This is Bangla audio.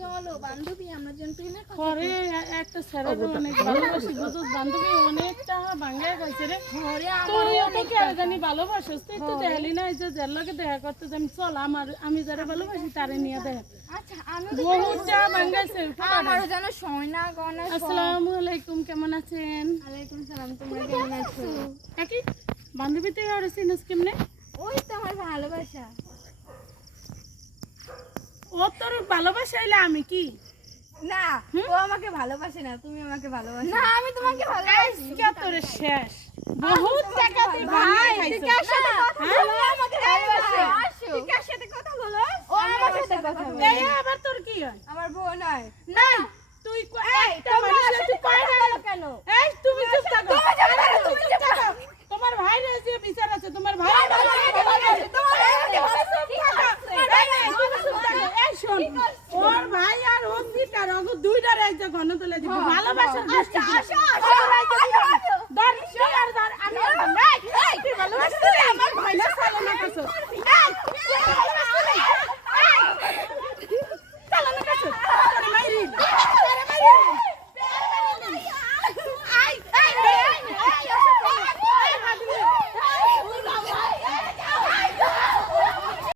চলো বান্ধবী আমরা জন প্রেমে ঘরে একটা ছেড়ে অনেক ভালোবাসি বুঝছ বান্ধবী অনেকটা ভাঙে গেছে রে ঘরে তুই আমাকে আর জানি ভালোবাসিস তুই তো দেখলি না যে যার লগে দেখা করতে যাই চল আমি যারা ভালোবাসি তারে নিয়ে দেখ আচ্ছা আমি বহুতটা ভাঙাইছে আমারও যেন সয়না গনা আসসালামু আলাইকুম কেমন আছেন ওয়ালাইকুম সালাম তোমরা কেমন আছো একই বান্ধবী তুই আর চিনিস কেমনে ওই তো আমার ভালোবাসা ও তোর ভালোবাসা হইলে আমি কি না ও আমাকে ভালোবাসে না তুমি আমাকে ভালোবাসো না আমি তোমাকে ভালোবাসি আজকে তোর শেষ বহুত টাকা তুই ভাই তুই কার সাথে কথা বলো আমাকে ভালোবাসে তুই কার সাথে কথা বলো ও আমার সাথে কথা বলে এই আবার তোর কি হয় আমার বোন হয় না তুই একটা মানুষের তুই কয় না কেন এই তুমি চুপ থাকো তুমি চুপ থাকো তোমার ভাই রয়েছে বিচার আছে তোমার ভাই এই শোন ওর ভাই আর ওর বিচার ওগো দুইটার এক যে ঘন তুলে দিব ভালোবাসার